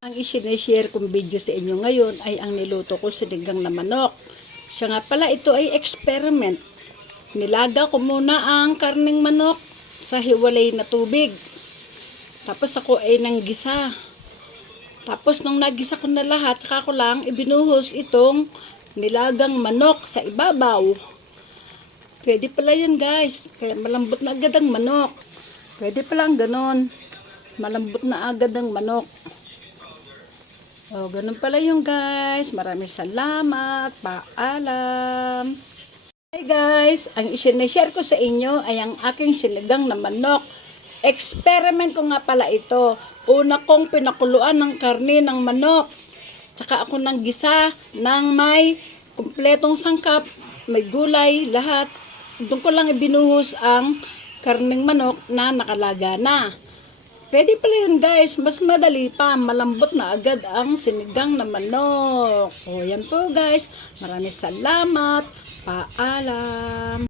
Ang isineshare kong video sa inyo ngayon ay ang niluto ko sinigang na manok. Siya nga pala, ito ay experiment. Nilaga ko muna ang karning manok sa hiwalay na tubig. Tapos ako ay nanggisa. Tapos nung nagisa ko na lahat, saka ko lang ibinuhos itong nilagang manok sa ibabaw. Pwede pala yun guys, kaya malambot na agad ang manok. Pwede pala ang ganon, malambot na agad ang manok. Oh, ganun pala yung guys. Maraming salamat. Paalam. Hi guys, ang isineshare ko sa inyo ay ang aking sinigang na manok. Experiment ko nga pala ito. Una kong pinakuluan ng karne ng manok. Tsaka ako nang gisa ng may kumpletong sangkap, may gulay, lahat. Doon ko lang ibinuhos ang karneng manok na nakalaga na. Pwede pala yun guys, mas madali pa, malambot na agad ang sinigang na manok. O yan po guys, maraming salamat, paalam.